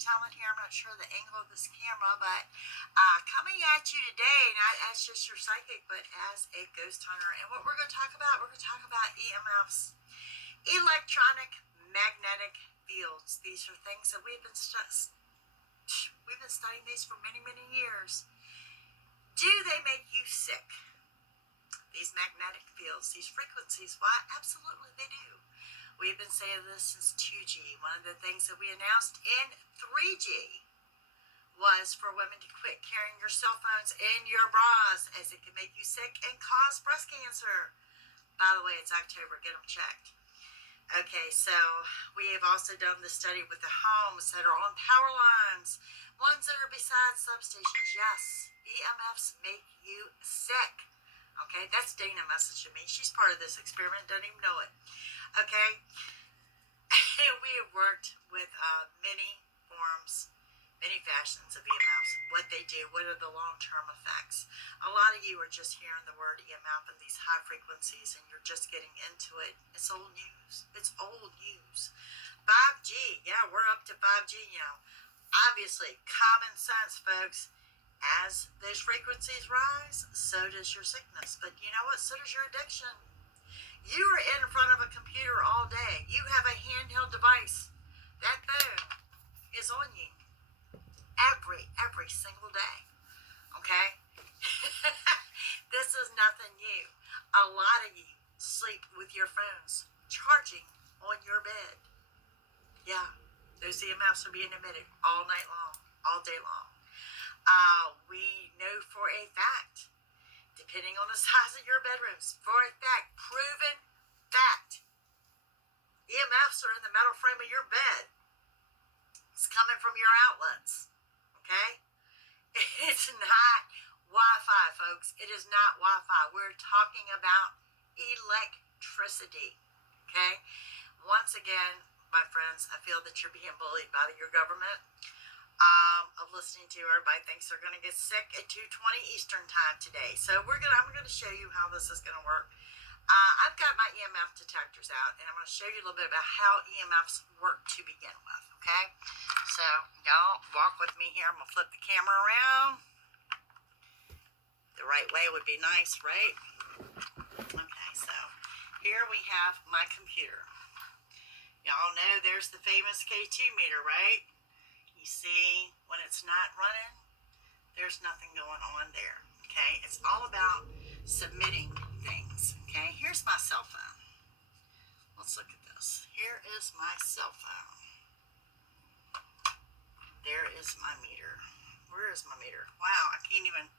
Tomlin here. I'm not sure the angle of this camera, but coming at you today, not as just your psychic, but as a ghost hunter. And what we're going to talk about, EMFs, electronic magnetic fields. These are things that we've been studying these for many, many years. Do they make you sick? These magnetic fields, these frequencies, why? Absolutely they do. We've been saying this since 2G. One of the things that we announced in 3G was for women to quit carrying your cell phones in your bras, as it can make you sick and cause breast cancer. By the way, it's October. Get them checked. Okay, so we have also done the study with the homes that are on power lines, ones that are beside substations. Yes, EMFs make you sick. Okay, that's Dana messaging me. She's part of this experiment, doesn't even know it. Okay, we have worked with many forms, many fashions of EMFs, what they do, what are the long-term effects. A lot of you are just hearing the word EMF and these high frequencies, and you're just getting into it. It's old news. It's old news. 5G, yeah, we're up to 5G, Obviously, common sense, folks. As those frequencies rise, so does your sickness. But you know what? So does your addiction. You are in front of a computer all day. You have a handheld device. That phone is on you every single day. Okay? This is nothing new. A lot of you sleep with your phones charging on your bed. Yeah, those EMFs are being emitted all night long, all day long. We know for a fact, depending on the size of your bedrooms, for a fact, proven fact, EMFs are in the metal frame of your bed. It's coming from your outlets, okay? It's not Wi-Fi, folks. It is not Wi-Fi. We're talking about electricity, okay? Once again, my friends, I feel that you're being bullied by your government. Of listening to everybody thinks they're going to get sick at 2:20 Eastern time today. So I'm going to show you how this is going to work. I've got my EMF detectors out, and I'm going to show you a little bit about how EMFs work to begin with, okay? So, y'all, walk with me here. I'm going to flip the camera around. The right way would be nice, right? Okay, so here we have my computer. Y'all know there's the famous K2 meter, right? You see, when it's not running, there's nothing going on there, okay? It's all about submitting things, okay? Here's my cell phone. Let's look at this. Here is my cell phone. There is my meter. Where is my meter? Wow, I can't even...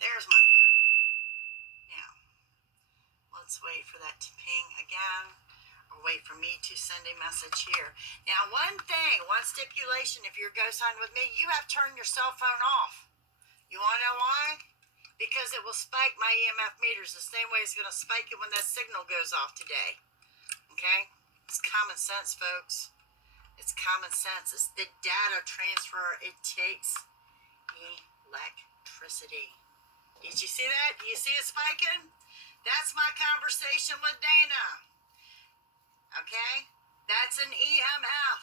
There's my meter. Now, let's wait for that to ping again. Or wait for me to send a message here. Now, one stipulation, if you're ghost hunting with me, you have to turn your cell phone off. You want to know why? Because it will spike my EMF meters the same way it's going to spike it when that signal goes off today. Okay? It's common sense, folks. It's common sense. It's the data transfer. It takes electricity. Did you see that? Do you see it spiking? That's my conversation with Dana. Okay? That's an EMF.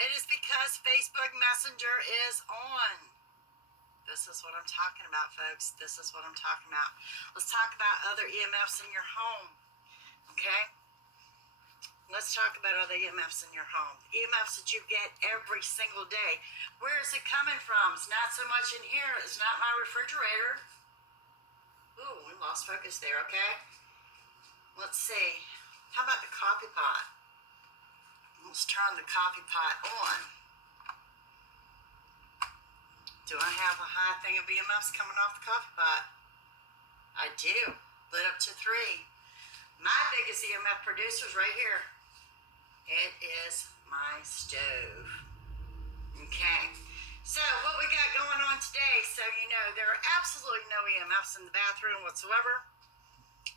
It is because Facebook Messenger is on. This is what I'm talking about, folks. This is what I'm talking about. Let's talk about other EMFs in your home. Okay? Let's talk about other EMFs in your home. EMFs that you get every single day. Where is it coming from? It's not so much in here. It's not my refrigerator. Ooh, we lost focus there, okay? Let's see. How about the coffee pot? Let's turn the coffee pot on. Do I have a high thing of EMFs coming off the coffee pot? I do. Lit up to 3. My biggest EMF producer's right here. It is my stove. Okay. So what we got going on today, so you know, there are absolutely no EMFs in the bathroom whatsoever.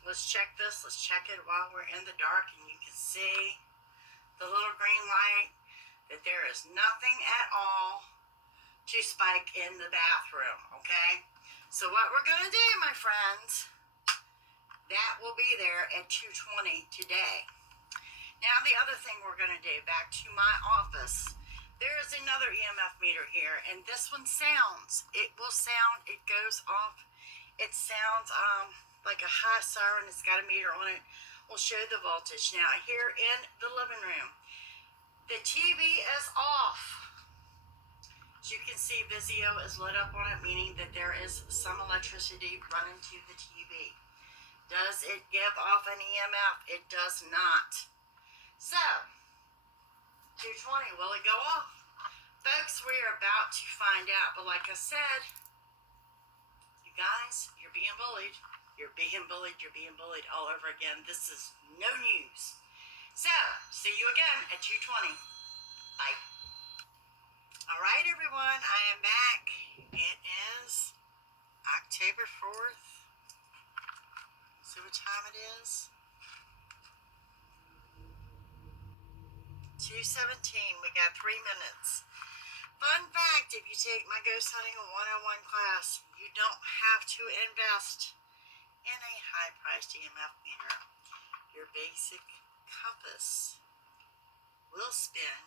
Let's check this. Let's check it while we're in the dark, and you can see the little green light that there is nothing at all to spike in the bathroom, okay? So what we're going to do, my friends, that will be there at 2:20 today. Now, the other thing we're going to do, back to my office, There is another EMF meter here, and this one sounds. It will sound. It goes off. It sounds like a high siren. It's got a meter on it. We'll show the voltage. Now, here in the living room, the TV is off. As you can see, Vizio is lit up on it, meaning that there is some electricity running to the TV. Does it give off an EMF? It does not. So, 220, will it go off? Folks, we are about to find out. But like I said, you guys, you're being bullied. You're being bullied. You're being bullied all over again. This is no news. So, see you again at 220. Bye. All right, everyone, I am back. It is October 4th. See what time it is? 2:17. We got 3 minutes. Fun fact, if you take my Ghost Hunting 101 class, you don't have to invest in a high-priced EMF meter. Your basic compass will spin.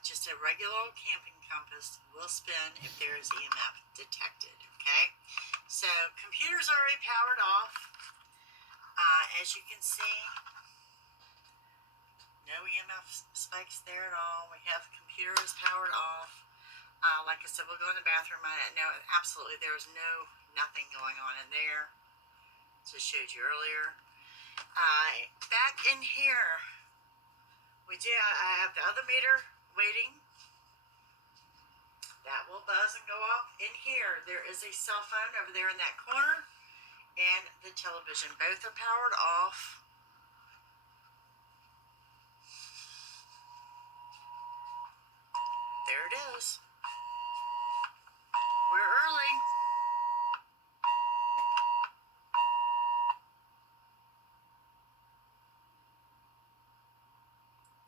Just a regular old camping compass will spin if there is EMF detected, okay? So, computer's already powered off. As you can see, no EMF spikes there at all. We have computers powered off. Like I said, we'll go in the bathroom. No, absolutely, there was nothing going on in there. Just showed you earlier. Back in here, I have the other meter waiting. That will buzz and go off. In here, there is a cell phone over there in that corner, and the television. Both are powered off. There it is. We're early.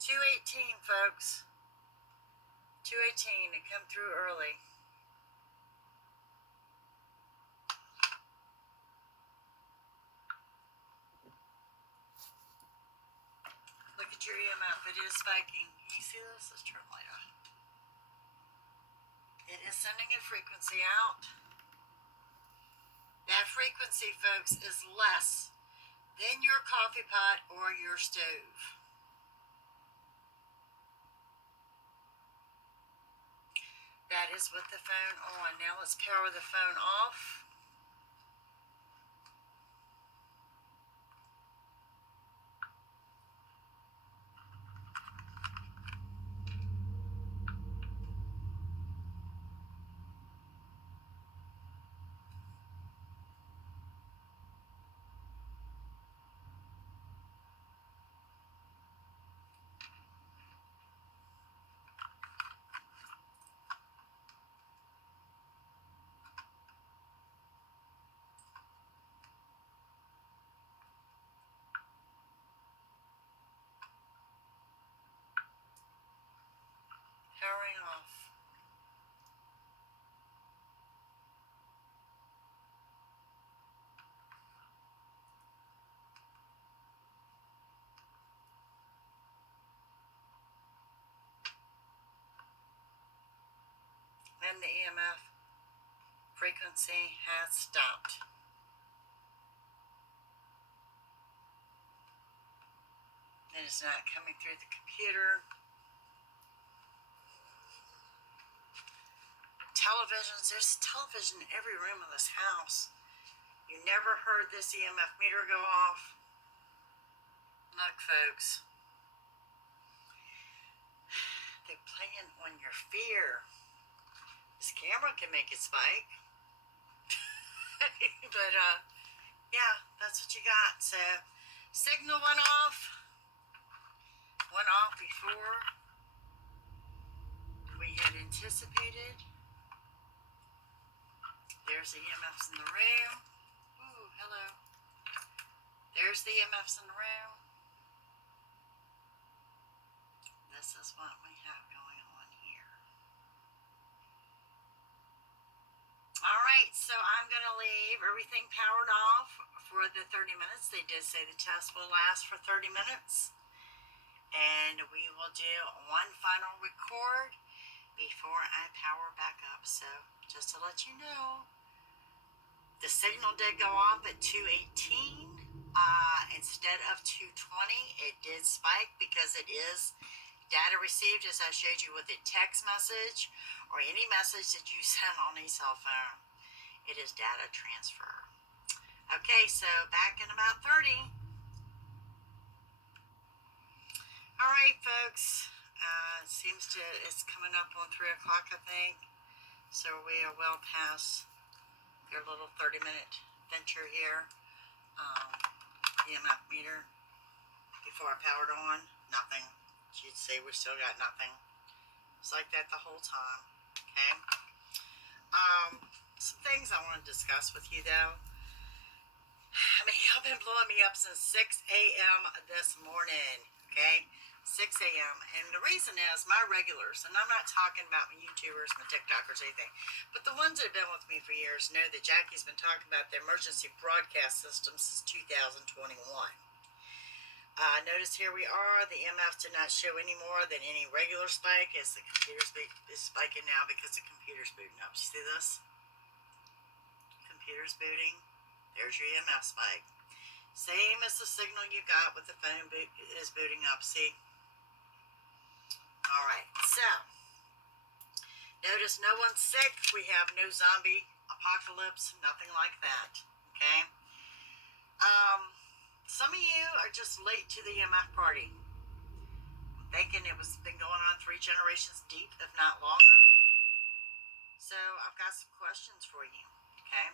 $2.18, folks. $2.18. It come through early. Look at your EMF. It is spiking. Can you see this? Let's turn the light on. It is sending a frequency out. That frequency, folks, is less than your coffee pot or your stove. That is with the phone on. Now let's power the phone off. Powering off. And the EMF frequency has stopped. It is not coming through the computer. Televisions, there's television in every room of this house. You never heard this EMF meter go off. Look, folks. They're playing on your fear. This camera can make it spike. But, yeah, that's what you got. So, signal went off. Went off before we had anticipated. There's the EMFs in the room. Ooh, hello. There's the EMFs in the room. This is what we have going on here. Alright, so I'm going to leave everything powered off for the 30 minutes. They did say the test will last for 30 minutes. and we will do one final record before I power back up. So just to let you know, the signal did go off at 218 instead of 220. It did spike because it is data received, as I showed you with a text message or any message that you send on a cell phone. It is data transfer. Okay, so back in about 30. All right, folks. It's coming up on 3 o'clock, I think. So we are well past your little 30-minute venture here. EMF meter. Before I powered on, nothing. She'd say we still got nothing. It's like that the whole time. Okay. Some things I want to discuss with you, though. I mean, y'all been blowing me up since 6 a.m. this morning. Okay. 6 a.m. And the reason is my regulars, and I'm not talking about my YouTubers, my TikTokers, anything, but the ones that have been with me for years know that Jackie's been talking about the emergency broadcast system since 2021. Notice here we are, the EMF did not show any more than any regular spike as the computer's is spiking now because the computer's booting up. You see this? Computer's booting. There's your EMF spike. Same as the signal you got with the phone is booting up, see? Alright, so, notice no one's sick. We have no zombie apocalypse, nothing like that, okay? Some of you are just late to the EMF party. I'm thinking it was been going on 3 generations deep, if not longer. So, I've got some questions for you, okay?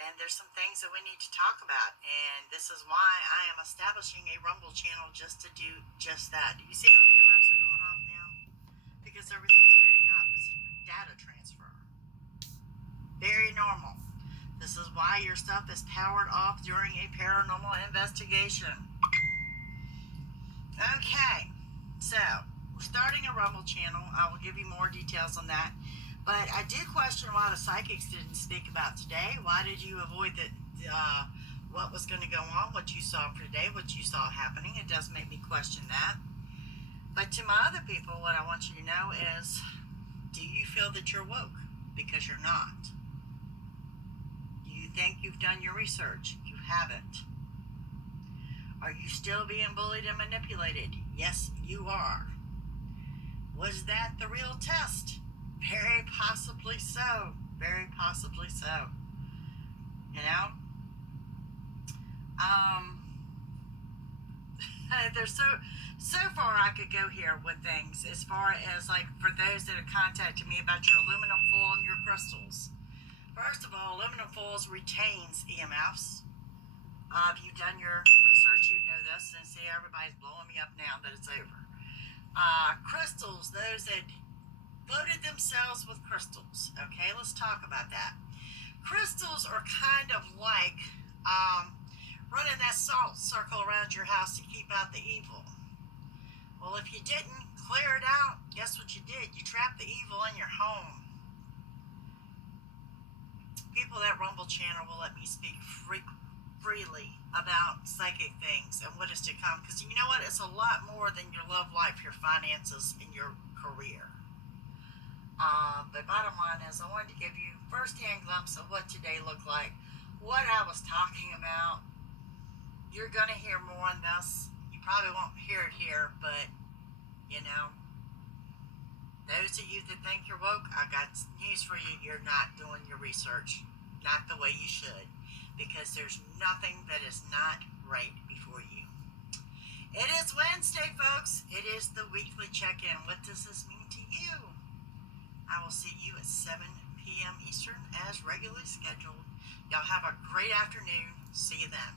And there's some things that we need to talk about. And this is why I am establishing a Rumble channel just to do just that. Do you see how the EMFs are going off now? Because everything's booting up. It's data transfer. Very normal. This is why your stuff is powered off during a paranormal investigation. Okay. So, we're starting a Rumble channel. I will give you more details on that. But I did question why the psychics didn't speak about today. Why did you avoid what was going to go on, what you saw for today, what you saw happening? It does make me question that. But to my other people, what I want you to know is, do you feel that you're woke? Because you're not. Do you think you've done your research? You haven't. Are you still being bullied and manipulated? Yes, you are. Was that the real test? Very possibly so. Very possibly so. You know? There's so far I could go here with things as far as like for those that have contacted me about your aluminum foil and your crystals. First of all, aluminum foils retains EMFs. If you've done your research, you know this, and see everybody's blowing me up now that it's over. Crystals, those that loaded themselves with crystals. Okay, let's talk about that. Crystals are kind of like running that salt circle around your house to keep out the evil. Well, if you didn't clear it out, guess what you did? You trapped the evil in your home. People that Rumble channel will let me speak freely about psychic things and what is to come. Because you know what? It's a lot more than your love life, your finances, and your career. But bottom line is I wanted to give you first-hand glimpse of what today looked like, what I was talking about. You're going to hear more on this. You probably won't hear it here, but, you know, those of you that think you're woke, I got news for you. You're not doing your research, not the way you should, because there's nothing that is not right before you. It is Wednesday, folks. It is the weekly check-in. What does this mean to you? I will see you at 7 p.m. Eastern as regularly scheduled. Y'all have a great afternoon. See you then.